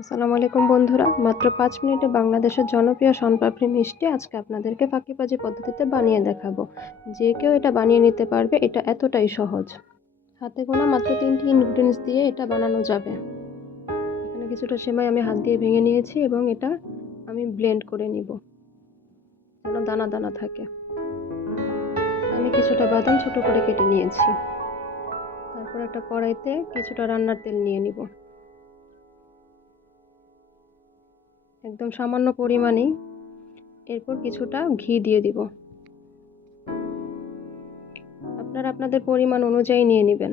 আসসালামু আলাইকুম বন্ধুরা, মাত্র 5 মিনিটে বাংলাদেশের জনপ্রিয় শনপাপড়ি মিষ্টি আজকে আপনাদেরকে ফাঁকিবাজি পদ্ধতিতে বানিয়ে দেখাবো। যে কেউ এটা বানিয়ে নিতে পারবে, এটা এতটাই সহজ। হাতে গোনা মাত্র 3টি ইনগ্রিডিয়েন্টস দিয়ে এটা বানানো যাবে। এখানে কিছুটা সেমাই আমি হাত দিয়ে ভেঙে নিয়েছি এবং এটা আমি ব্লেন্ড করে নিব যেন দানা দানা থাকে। আমি কিছুটা বাদাম ছোট করে কেটে নিয়েছি। তারপর একটা কড়াইতে কিছুটা রান্নার তেল নিয়ে নিব, একদম সামান্য পরিমাণেই। এরপর কিছুটা ঘি দিয়ে দিব। আপনারা আপনাদের পরিমাণ অনুযায়ী নিয়ে নেবেন।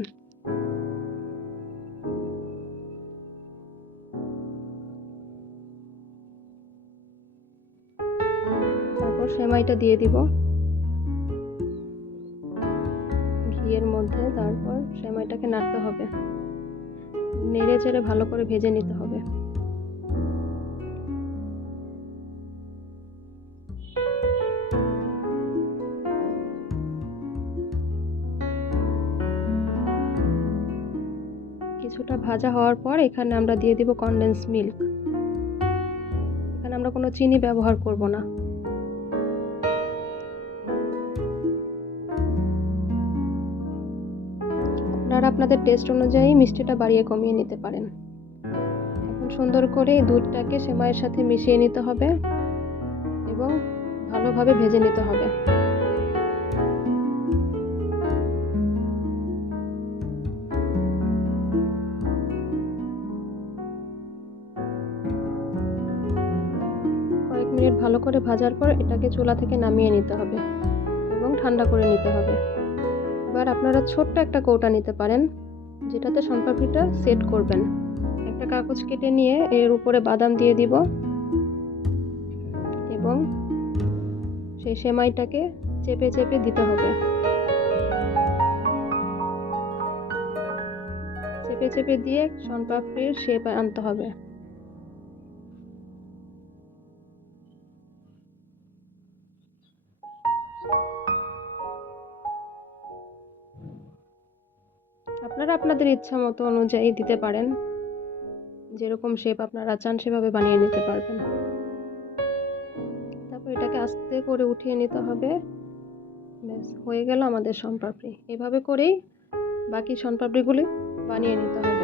তারপর সেমাইটা দিয়ে দিব ঘিয়ের মধ্যে। তারপর সেমাইটাকে নাড়তে হবে, নেড়ে চেড়ে ভালো করে ভেজে নিতে হবে। কিছুটা ভাজা হওয়ার পর এখানে আমরা দিয়ে দিব কনডেন্স মিল্ক। এখানে আমরা কোনো চিনি ব্যবহার করব না। আপনারা আপনাদের টেস্ট অনুযায়ী মিষ্টিটা বাড়িয়ে কমিয়ে নিতে পারেন। এখন সুন্দর করে দুধটাকে সেমাইয়ের সাথে মিশিয়ে নিতে হবে এবং ভালোভাবে ভেজে নিতে হবে। কয়েক মিনিট ভালো করে ভাজার পর এটাকে চুলা থেকে নামিয়ে নিতে হবে এবং ঠান্ডা করে নিতে হবে। এবার আপনারা ছোট্ট একটা কৌটা নিতে পারেন, যেটাতে শনপাপড়িটা সেট করবেন। একটা কাগজ কেটে নিয়ে এর উপরে বাদাম দিয়ে দিব এবং সেই সেমাইটাকে চেপে চেপে দিতে হবে। চেপে চেপে দিয়ে শনপাপড়ির শেপ আনতে হবে। আপনারা আপনাদের ইচ্ছা মতো অনুযায়ী দিতে পারেন, যেরকম শেপ আপনারা চান সেভাবে বানিয়ে নিতে পারবেন। তারপর এটাকে আস্তে করে উঠিয়ে নিতে হবে। ব্যাস হয়ে গেল আমাদের শনপাপড়ি। এভাবে করেই বাকি শনপাপড়িগুলি বানিয়ে নিতে হবে।